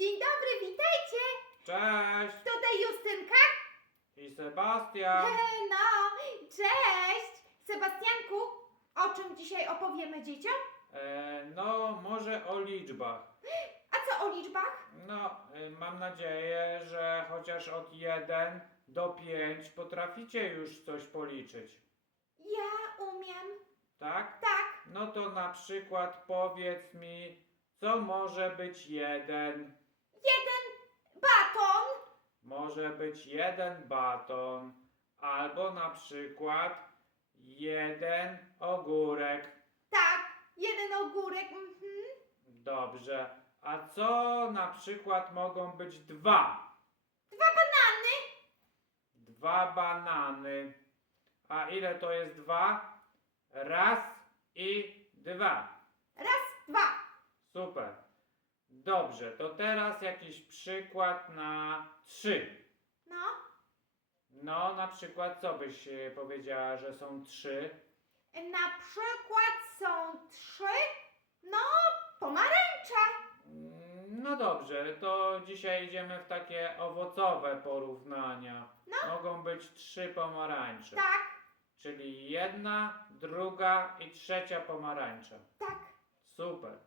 Dzień dobry, witajcie! Cześć! Tutaj Justynka. I Sebastian! No, cześć! Sebastianku, o czym dzisiaj opowiemy dzieciom? E, no, może o liczbach. A co o liczbach? No, e, mam nadzieję, że chociaż od 1 do 5 potraficie już coś policzyć. Ja umiem. Tak? Tak, No to na przykład powiedz mi, co może być jeden? Jeden baton. Może być jeden baton, albo na przykład jeden ogórek. Tak, jeden ogórek. Mhm. Dobrze. A co na przykład mogą być dwa? Dwa banany. Dwa banany. A ile to jest dwa? Raz i dwa. Raz, dwa. Super. Dobrze, to teraz jakiś przykład na trzy. No, No, na przykład co byś e, powiedziała, że są trzy? na przykład są trzy, no, pomarańcza. Mm, No dobrze, to dzisiaj idziemy w takie owocowe porównania. No. Mogą być trzy pomarańcze. Tak, Czyli jedna, druga i trzecia pomarańcza. tak. Super.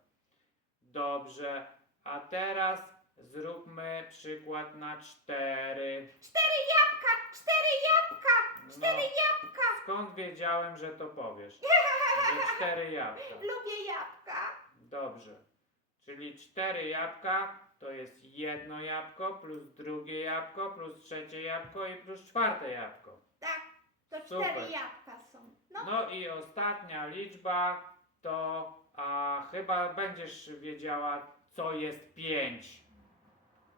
Dobrze. A teraz zróbmy przykład na cztery. Cztery jabłka, cztery jabłka, cztery No, jabłka. skąd wiedziałem, że to powiesz? Że cztery jabłka. Lubię jabłka. Dobrze. Czyli cztery jabłka to jest jedno jabłko plus drugie jabłko plus trzecie jabłko i plus czwarte jabłko. Tak, to Super. cztery jabłka są. No, No i ostatnia liczba to, a chyba będziesz wiedziała, co jest pięć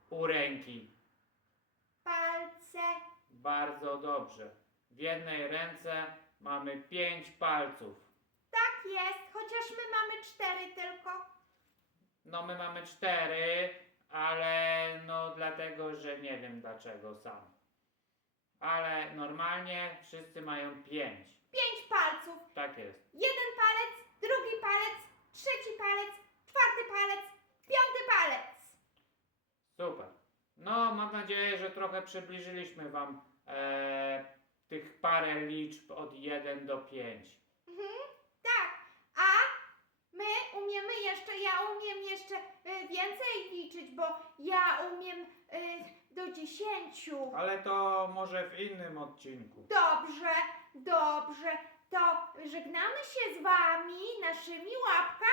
u ręki. palce. Bardzo dobrze. W jednej ręce mamy pięć palców. Tak jest, chociaż my mamy cztery tylko. No my mamy cztery, ale no dlatego, że nie wiem dlaczego sam. Ale normalnie wszyscy mają pięć. Pięć palców. Tak jest. Jeden mam nadzieję, że trochę przybliżyliśmy Wam e, tych parę liczb od 1 do 5. Mhm, tak. A my umiemy jeszcze, ja umiem jeszcze y, więcej liczyć, bo ja umiem y, do dziesięciu. Ale to może w innym odcinku. Dobrze, dobrze. To żegnamy się z wami naszymi łapkami.